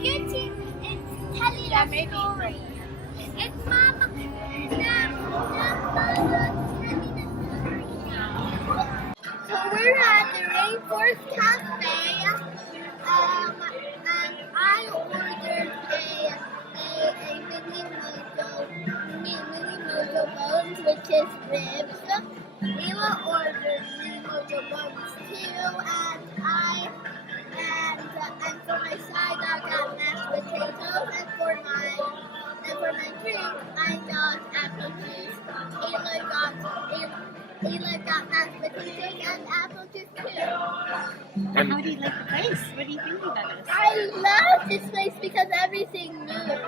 sketching and telling a story. It's Mama. So we're at the Rainforest Cafe, and I ordered a mini mojo bones, which is ribs. Ela ordered mini mojo bones too, and for my side I got mashed potatoes, and for my drink I got apple juice. Ela got mashed potatoes and apple juice too. And how do you like the place? What do you think about this? I love this place because everything moves.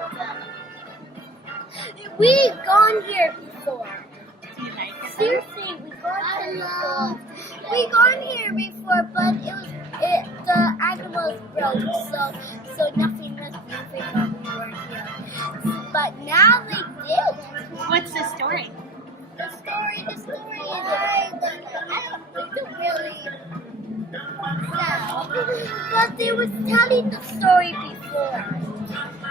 We've gone here before. Do you like it? Seriously, we've gone here before, but the animals broke, so nothing was moving when we were here. But now they did. What's the story? The story is I don't really know. But they were telling the story before.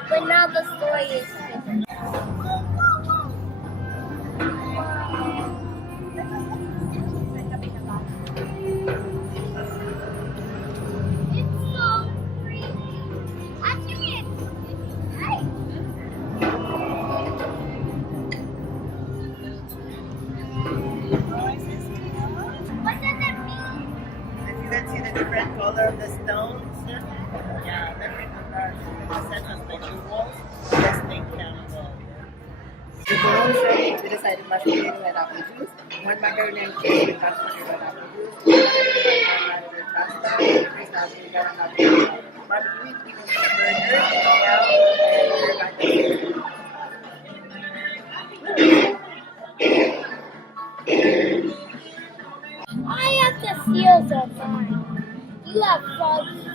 But now the story is different. It's so pretty. Actually, it's nice. What does it mean? If you can see the different color of the stones, yeah, different colors. The set of the jewels, yes, they can go. The girls ready. We decided mashed potato and apple juice. One macaroni and cheese with mashed potato and apple juice. One with pasta. Three salad and apple juice. Barbecue, chicken burger, I have the seals on mine. You have frogs.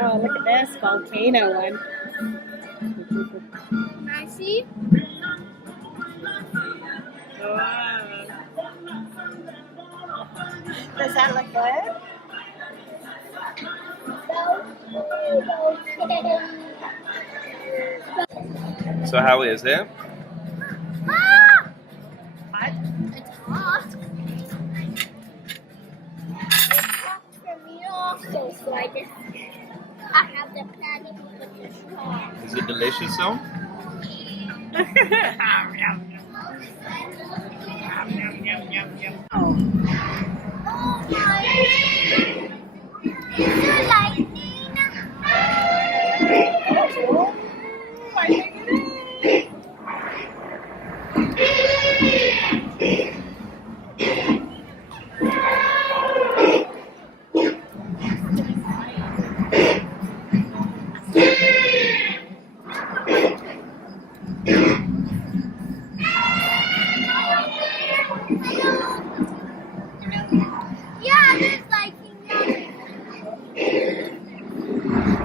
Oh, look at this volcano one. Can I see? Wow. Does that look good? So how is it? Ah! Hot? It's hot. It's hot for me also, so I have the patty with the straw. Is it delicious though? Oh my! Is there lightning? Yeah, there's lightning there.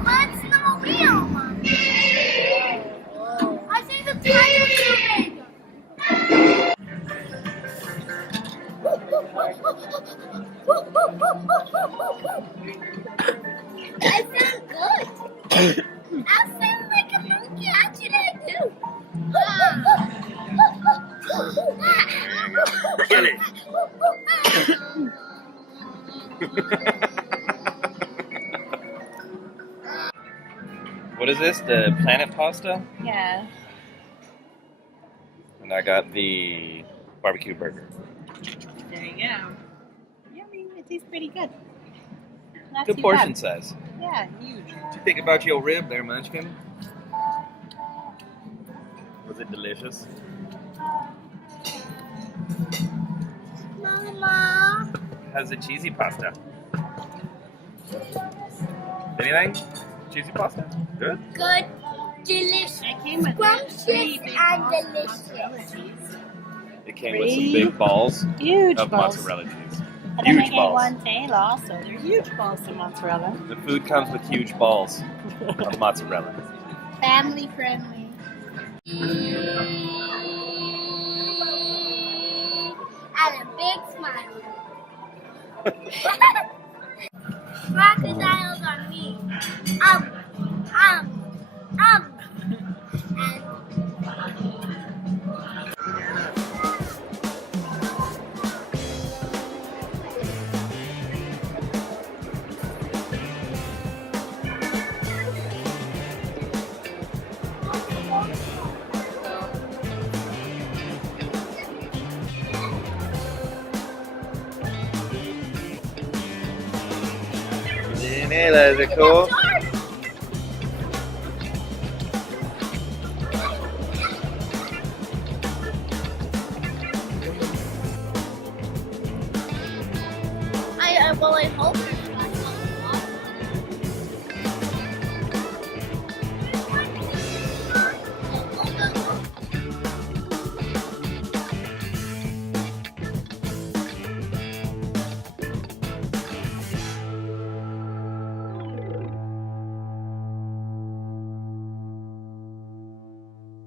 But it's not real, Mom. I see the tiger moving. I sound good. I sound like a monkey. Actually, I do. Kill it. What is this? The planet pasta? Yeah. And I got the barbecue burger. There you go. Yummy. It tastes pretty good. Not Good too portion bad. size. Yeah, huge. What you think about your rib there, Munchkin? Was it delicious? Mama. How's the cheesy pasta? Anything? Cheesy pasta? Good? Good. Delicious. It came with Scrumptious three big and balls of delicious. mozzarella cheese. It came with some big balls Huge of balls. mozzarella cheese. And then Huge they gave balls. one tail also. They're huge balls of mozzarella. The food comes with huge balls of mozzarella. Family friendly. And a big smile. crocodiles are mean. And Melia, is it cool? I hope